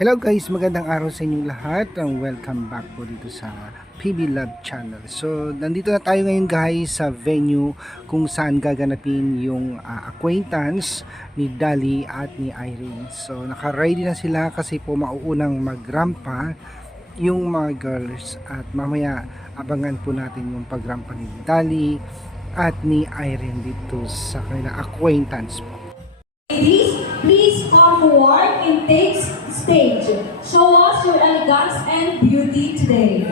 Hello guys, magandang araw sa inyong lahat. Welcome back po dito sa PB Love Channel. So, nandito na tayo ngayon guys sa venue kung saan gaganapin yung acquaintance ni Dali at ni Irene. So, naka-ready na sila kasi po mauunang magrampa yung mga girls at mamaya abangan po natin yung pagrampa ni Dali at ni Irene dito sa kanilang acquaintance po. Ladies, please come forward and take stage. Show us your elegance and beauty today.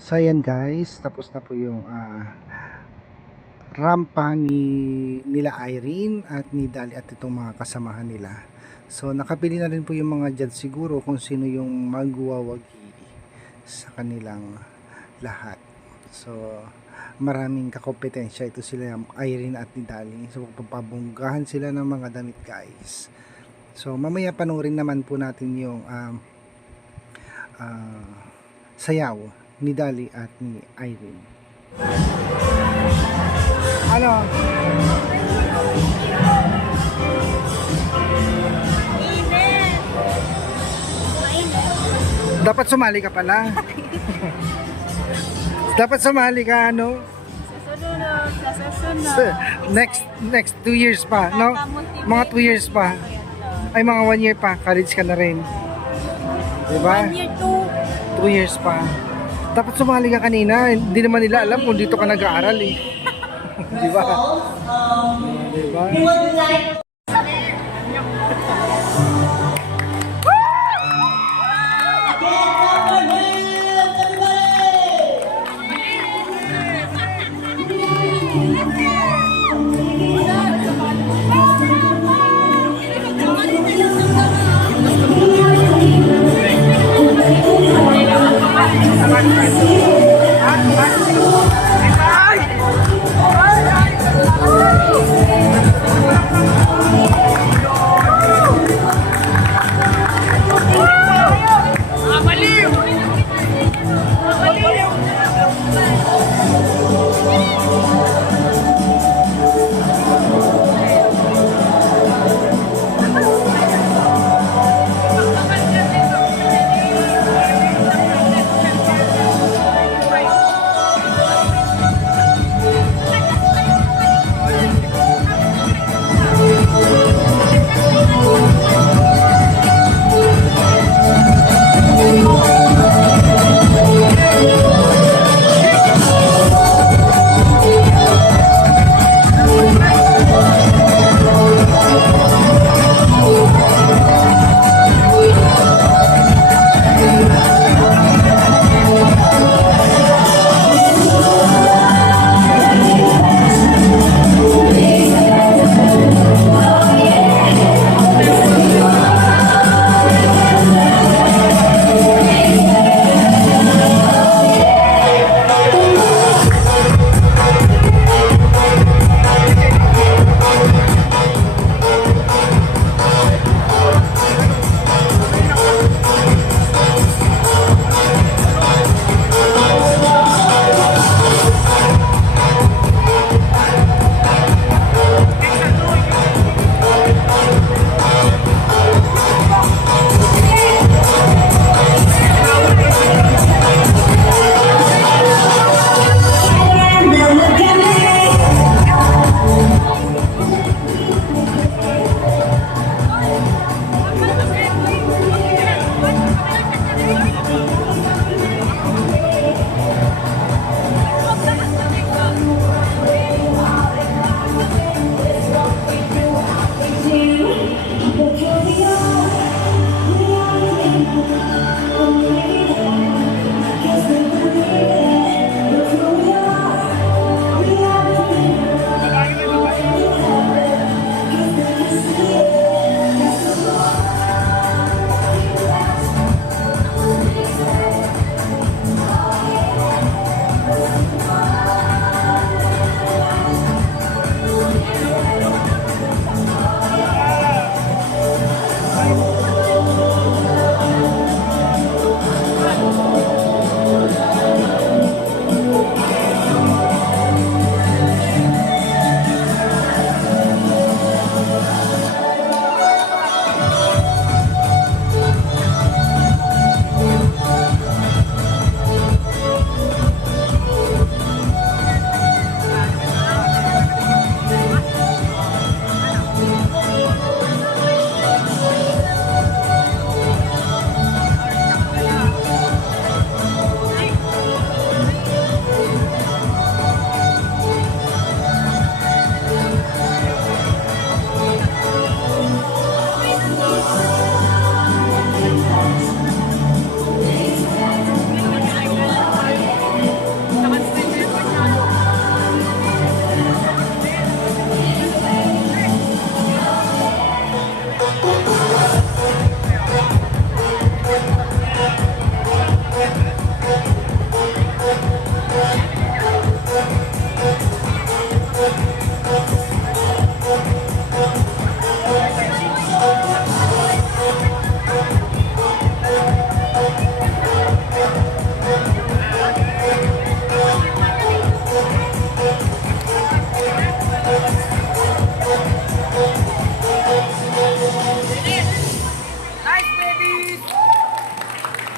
So ayan guys, tapos na po yung rampa nila Irene at ni Dali at itong mga kasamahan nila. So nakapili na rin po yung mga judge siguro kung sino yung magwawagi sa kanilang lahat. So maraming kakompetensya ito sila Irene at ni Dali. So papabunggahan sila ng mga damit guys. So mamaya panoorin naman po natin yung sayaw ni Dali at ni Irene. Ano? Dapat sumali ka pala. Dapat sumali ka, ano? Next 2 years pa, no? Mga 2 years pa. Ay, mga 1 year pa. College ka na rin. Diba? 1 year, 2. 2 years pa. Dapat sumali ka kanina. Hindi naman nila alam kung dito ka nag-aaral eh. Diba? Diba?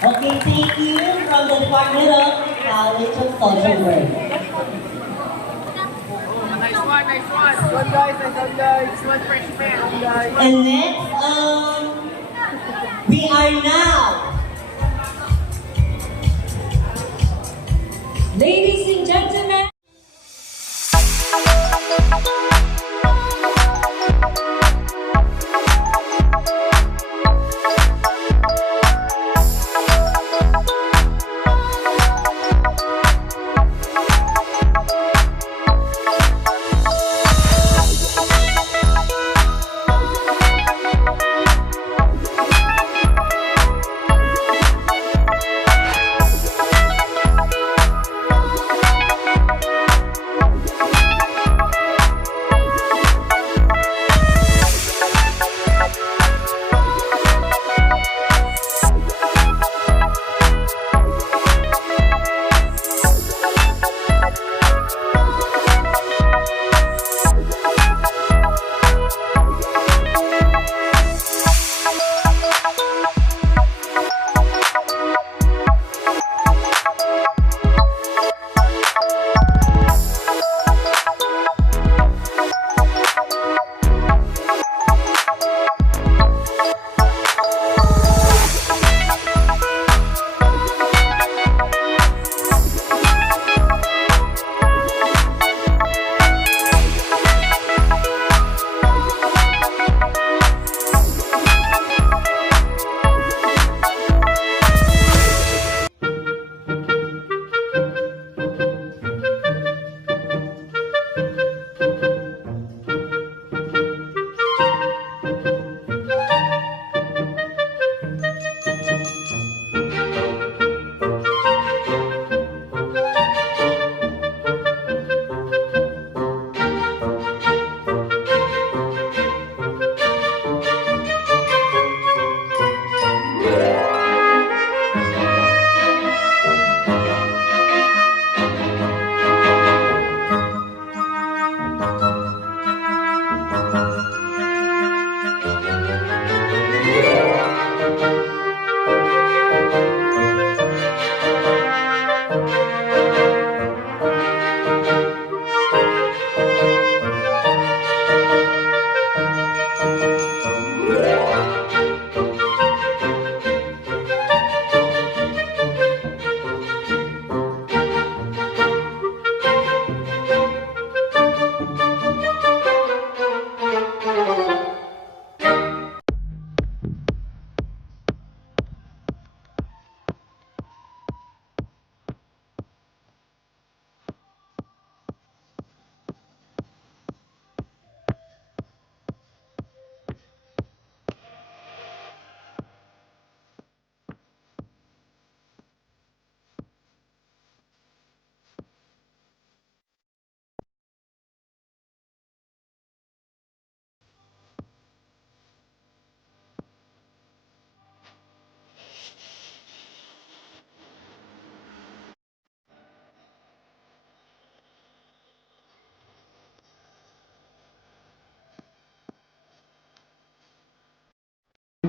Okay, thank you from the Department of College of Social Work. Nice one, nice one. Good guys, nice one guys. One freshman, guys. And next, we are now Ladies and gentlemen,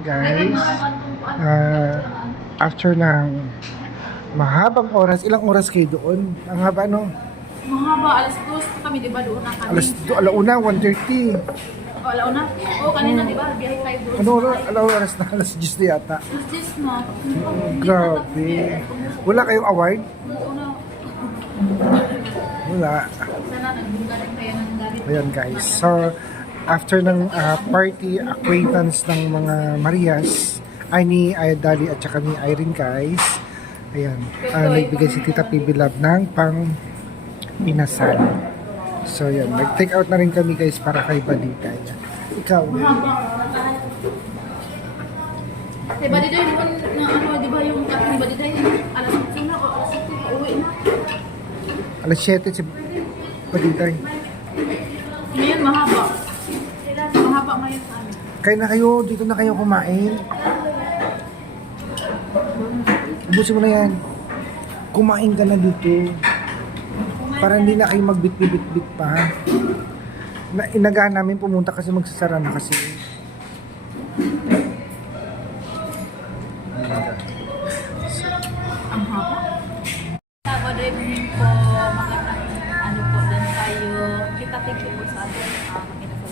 Guys, after ng mahabang oras, ilang oras kayo doon? Ang haba, no? Mahaba, alas 2 kami, di ba? Doon na kami. Alauna, 1:30. O, alauna? Oo, kanina, di ba? Biyahe tayo doon. Ano oras na? Alas 10 na yata. Alas 10 na. Grabe. Wala kayong award? Una, Wala. sana nagbungga rin kayo ng galit. Ayan guys. So, after ng party acquaintance ng mga Marias, ay ni Dali at saka ni Irene guys. Ayan. Nagbigay si Tita PB Love ng pang pinasal. So, yan. Nag-take out na rin kami guys para kay Balita. Yan. Ikaw. Di ba, Diday, di ba, di ba yung kat ni Diday, alas 10 na o alas 7, uwi na. Alas 7 si Balita. Ngayon mahaba. Mahaba ngayon sa amin. Kaya na kayo, dito na kayo kumain. Ubusin mo na yan. Kumain ka na dito. Para hindi na kayo magbit-bit pa. Inagahan namin pumunta kasi magsasara na kasi. Ang haba. Good evening po. Magandang ano po din tayo. Kita-thank you po sa ating makita po.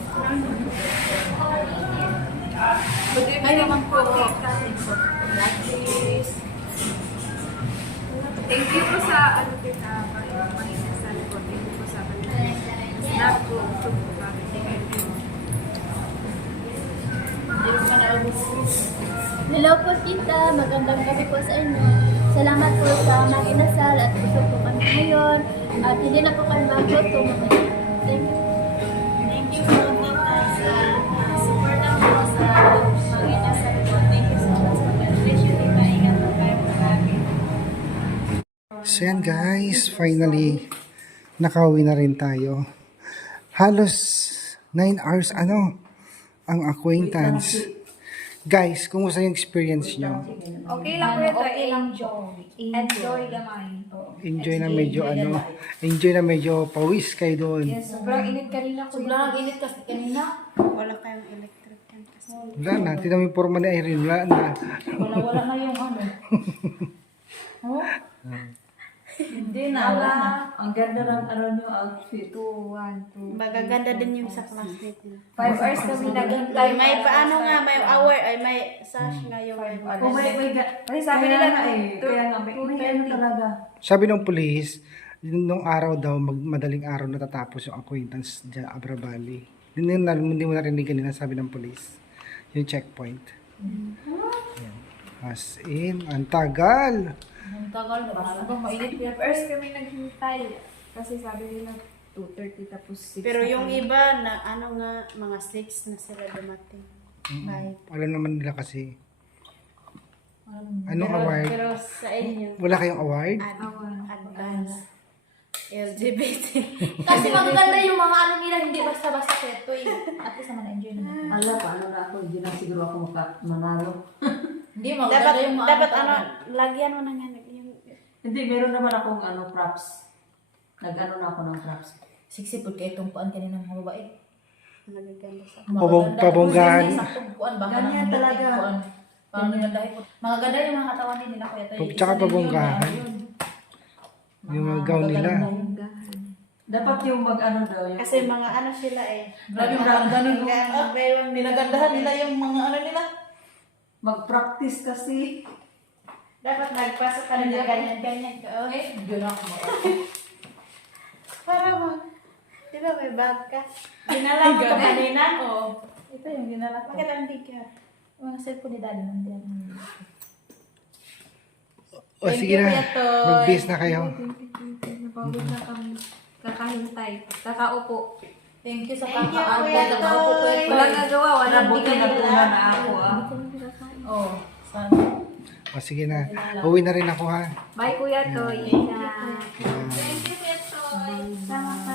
Good evening naman po. Thank you po sa ano po sa pag-iinasal po. Thank you po sa pag-iinasal po. Gusto po sa thank you. Hello po tita, magandang gabi po sa inyo. Salamat po sa makinasal at gusto po kami ngayon. At hindi na po kami magluto. Thank you. Thank you po tita sa support po sa pag-iinasal po. Thank you so much. Congratulations tita. Ingat po kayo palagi. So yan guys, finally nakauwi na rin tayo. Halos 9 hours ang acquaintance. Guys, kumusta yung experience nyo? Okay lang po ito. Enjoy naman. Enjoy na medyo pawis kayo doon. Sobrang init kanina ko. Sobrang init kasi kanina. Wala kayong electric yan kasi. Wala na, tinan mo yung forma ni Irene, wala na. Wala na yung ano. Oh? Hindi na. Wala na. Ang ganda ng ano nyo outfit. 2, 1, 2. Magaganda din yung sa classmate niya. 5 hours kami naghintay. May paano nga, may hour, ay may sash nga yung Oh, may Kasi sabi kaya nila, nga kaya nga, may ano talaga. Sabi ng police, nung araw daw, madaling araw natatapos yung acquaintance dyan, Abra Valley. Hindi mo narinig kanina, sabi ng police. Yung checkpoint. Yan. As in, ang tagal. Ang tagal na. Parang mainit. 5 hours kami naghintay. Kasi sabi nila 2:30 tapos 6. Pero yung iba, na ano nga, mga 6 na sila dumating. Alam naman nila kasi. Anong award? Pero sa inyo, Wala kayong award? advance. LGBT. Kasi magaganda yung mga ano nila, hindi basta-basta seto eh. At least naman enjoy naman. Ala, paano na ako, hindi na siguro ako manalo. Hindi, magaganda yung mga Dapat ano, lagyan mo na nga yung Hindi, meron naman akong ano, props. Nag-ano na ako ng props. Siksi po kayo itong puan kanina mga babae. nagaganda sa Pabonggahan. Saktong puan, baka Ganyan nang talaga. puan. Parang nila dahil po. Mga ganda yung mga katawan din nila kuya. Tsaka pabonggahan. Yung mga gown nila. Dapat yung mag-ano daw. Yung, Kasi mga ano sila eh. Grabe yung mga ganun. Hanggang Ninagandahan nila yung mga ano nila. mag-practice kasi. dapat nagpasok ka na ganyan-ganyan ka. Oh. Eh, yun ako mo. Para mo. Di ba may bag ka? Dinala mo ito kanina? Oo. Ito yung ginala ko. Bakit ang bigat? Mga cellphone ni daddy nandiyan. O sige na, mag-bis na kayo. Napagod na kami. Kakahintay. Kakaupo. Thank you sa Thank you, kakaabot. Kuya Nakaupo ko Toy. ito. Walang nagawa. Walang Buti bigay natulan na ako Oh, sana. O sige na, uwi na rin ako ha. Bye Kuya Toy. Ingat. Thank you, Kuya Toy. Salamat.